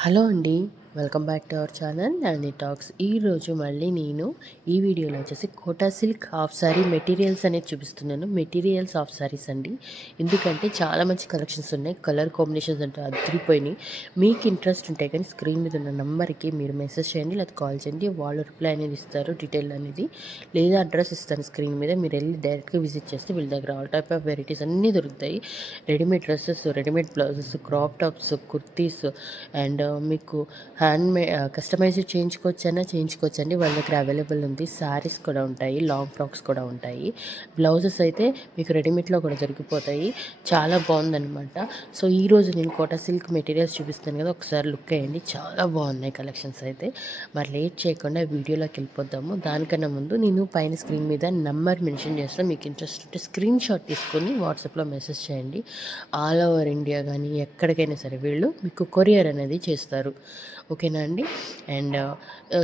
Hello అండి. Welcome back to our channel Nani talks. ఈరోజు మళ్ళీ నేను ఈ వీడియోలో వచ్చేసి Kota silk half sari materials అనేది చూపిస్తున్నాను. మెటీరియల్స్ హాఫ్ సారీస్ అండి. ఎందుకంటే చాలా మంచి కలెక్షన్స్ ఉన్నాయి. కలర్ కాంబినేషన్స్ అంటే అదిరిపోయినాయి. మీకు ఇంట్రెస్ట్ ఉంటే కానీ స్క్రీన్ మీద ఉన్న నెంబర్కి మీరు మెసేజ్ చేయండి, లేదా కాల్ చేయండి. వాళ్ళు రిప్లై అనేది ఇస్తారు, డీటెయిల్ అనేది, లేదా అడ్రస్ ఇస్తాను స్క్రీన్ మీద. మీరు వెళ్ళి డైరెక్ట్గా విజిట్ చేస్తే వీళ్ళ దగ్గర ఆల్ టైప్ ఆఫ్ వెరైటీస్ అన్నీ దొరుకుతాయి. Readymade dresses, readymade blouses, crop tops, kurtis and మీకు కస్టమైజ్ చేయించుకోవచ్చండి. వాళ్ళ దగ్గర అవైలబుల్ ఉంది. శారీస్ కూడా ఉంటాయి, లాంగ్ ఫ్రాక్స్ కూడా ఉంటాయి. బ్లౌజెస్ అయితే మీకు రెడీమేడ్లో కూడా దొరికిపోతాయి. చాలా బాగుందనమాట. సో ఈరోజు నేను కోటా సిల్క్ మెటీరియల్స్ చూపిస్తాను కదా, ఒకసారి లుక్ వేయండి. చాలా బాగున్నాయి కలెక్షన్స్ అయితే. మరి లేట్ చేయకుండా వీడియోలోకి వెళ్ళిపోతాము. దానికన్నా ముందు నేను పైన స్క్రీన్ మీద నెంబర్ మెన్షన్ చేస్తాను. మీకు ఇంట్రెస్ట్ ఉంటే స్క్రీన్ షాట్ తీసుకొని వాట్సాప్లో మెసేజ్ చేయండి. ఆల్ ఓవర్ ఇండియా కానీ ఎక్కడికైనా సరే వీళ్ళు మీకు కొరియర్ అనేది చేస్తారు. ఓకేనా అండి. అండ్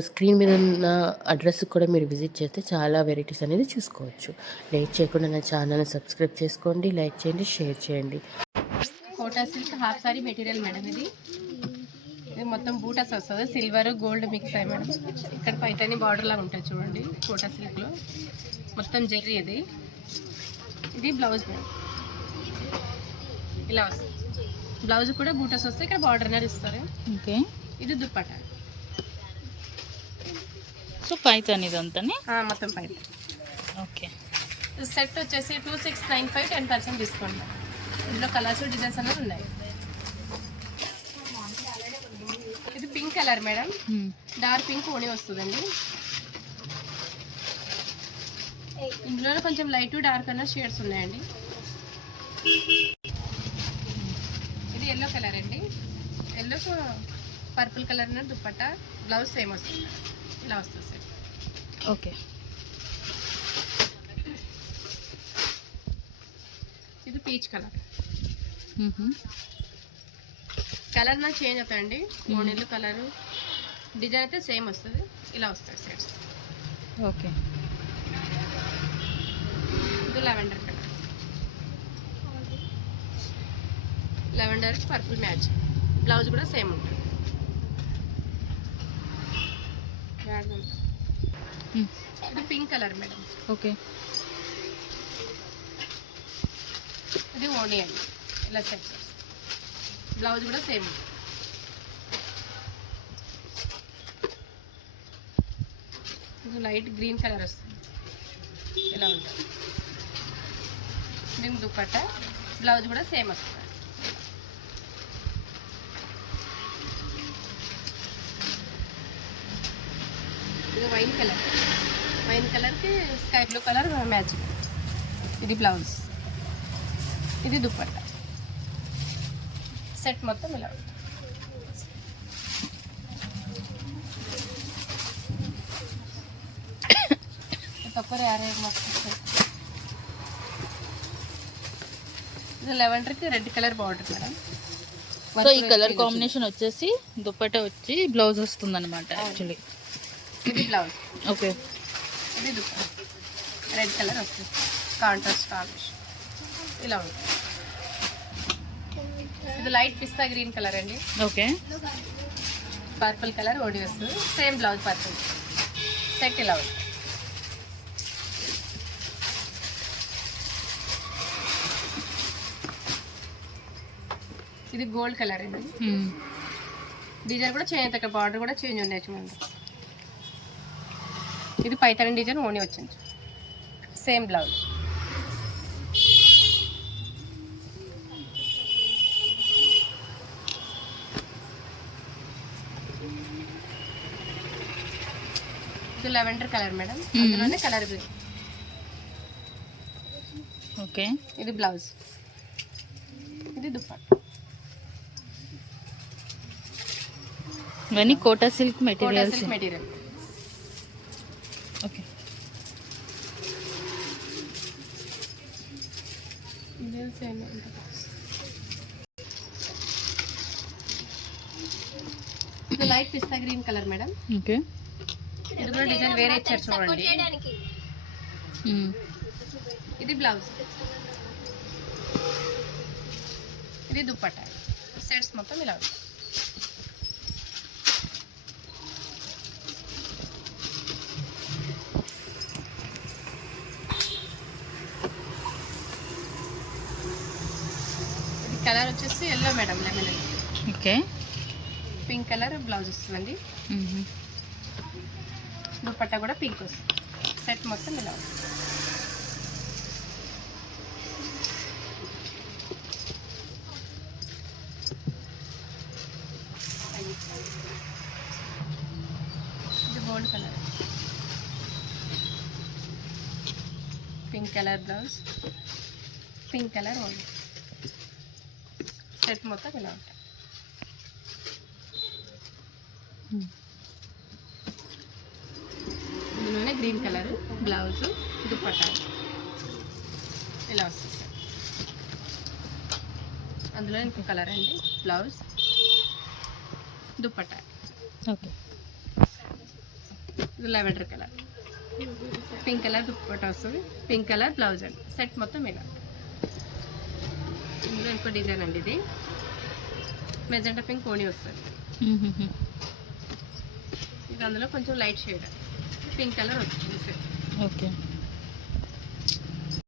స్క్రీన్ మీద ఉన్న అడ్రస్ కూడా మీరు విజిట్ చేస్తే చాలా వెరైటీస్ అనేది చూసుకోవచ్చు. లేట్ చేయకుండా నా ఛానల్ని సబ్స్క్రైబ్ చేసుకోండి, లైక్ చేయండి, షేర్ చేయండి. Kota silk half sari material madam. ఇది మొత్తం బూటాస్ వస్తుంది, సిల్వర్ గోల్డ్ మిక్స్ అయ్యి మేడం. ఇక్కడ పైతని బార్డర్ లాగా ఉంటుంది చూడండి. కోటా సిల్క్లో మొత్తం జెర్రీ. ఇది బ్లౌజ్ మేడం. ఇలా వస్తుంది. బ్లౌజ్ కూడా బూటాస్ వస్తాయి, ఇక్కడ బార్డర్ అనేది ఇస్తారు. ఓకే. ఇది దుప్పట. సో పైతాన్ ఇదంతా మొత్తం పైన. ఓకే. సెట్ వచ్చేసి 2695, 10% డిస్కౌంట్. ఇందులో కలర్స్ డిజైన్స్ అనేది ఉన్నాయి. ఇది pink colour madam. Dark pink ఓని వస్తుందండి. ఇందులో కొంచెం లైట్ డార్క్ అన్న షేడ్స్ ఉన్నాయండి. ఇది ఎల్లో కలర్ అండి. ఎల్లోకు purple colour dupatta, blouse same వస్తుంది. ఇలా వస్తుంది సార్. ఓకే. ఇది పీచ్ కలర్. కలర్ నాకు చేంజ్ అవుతాయండి. మోనీలు కలరు డిజైన్ అయితే సేమ్ వస్తుంది. ఇలా వస్తుంది సెట్స్. ఓకే. ఇది lavender colour. Lavender purple match. Blouse కూడా సేమ్ ఉంటుంది. ఇది పింక్ కలర్ మేడం. ఓకే. ఇది ఓనీ అండి. ఇలా సెట్. బ్లౌజ్ కూడా సేమ్. ఇది లైట్ గ్రీన్ కలర్ వస్తుంది. ఇలా ఉంటుంది. దీని దుప్పట్ట, బ్లౌజ్ కూడా సేమ్ వస్తుంది. ఇది వైన్ కలర్. వైన్ కలర్కి స్కై బ్లూ కలర్ మ్యాచ్. ఇది బ్లౌజ్, ఇది దుప్పట్ట. సెట్ మొత్తం ఇలా ఉంటుంది. తక్కువ యారే మొత్తం. ఇది లెవెండర్కి red colour border madam. So ఈ కలర్ కాంబినేషన్ వచ్చేసి దుప్పట్టా వచ్చి బ్లౌజ్ వస్తుంది అనమాట యాక్చువల్లీ. ఇది బ్లౌజ్. ఓకే. ఇది దుప్పట్ట రెడ్ కలర్ వస్తుంది. కాంట్రాస్ట్ కాంబినేషన్ ఇలా ఉంటుంది. ఇది లైట్ పిస్తా గ్రీన్ కలర్ అండి. ఓకే. పర్పుల్ కలర్ ఓడి వస్తుంది. Same blouse purple. సెట్ ఇలా ఉంటుంది. ఇది గోల్డ్ కలర్ అండి. డిజైన్ కూడా చేంజ్ అవుతుంది. బార్డర్ కూడా చేంజ్ ఉన్నాయి చూడండి. ఇది పైతాని డిజైన్ ఓని వచ్చింది. Same blouse. ఇది లెవెండర్ కలర్ మేడం. అందులోనే కలర్ గ్రీన్. ఓకే. ఇది బ్లౌజ్, ఇది దుప్పట్ట. ఇవన్నీ Kota silk materials. Silk material. Okay. ఇది light pista green colour madam. Okay. ఇది కూడా డిజైన్ వేరే ఇచ్చారు చూడండి. ఇది బ్లౌజ్, ఇది దుప్పట్ట. సెట్స్ మొత్తం ఇలా ఉంటుంది. కలర్ వచ్చేసి yellow madam, lemon okay. Pink colour blouse వస్తుందండి. దుపట్టా కూడా పింక్ వస్తుంది. సెట్ మొత్తం ఇలా వస్తుంది. ఇది gold colour, pink colour blouse, pink colour only. Set మొత్తం ఇలా ఉంటాయి. ఇందులోనే గ్రీన్ కలర్ బ్లౌజ్, దుపట్టా ఇలా వస్తుంది సార్. అందులో ఇంకో కలర్ అండి, బ్లౌజ్, దుపట్టా. ఓకే. ఇది lavender colour, pink colour dupatta వస్తుంది, పింక్ కలర్ బ్లౌజ్ అండి. సెట్ మొత్తం ఇలా. ఇందులో ఇంకో డిజైన్ అండి, ఇది మెజెంటా పింక్ ఓణి వస్తుంది. ఇది అందులో కొంచెం లైట్ షేడ్ పింక్ కలర్ వస్తుంది సెట్. ఓకే.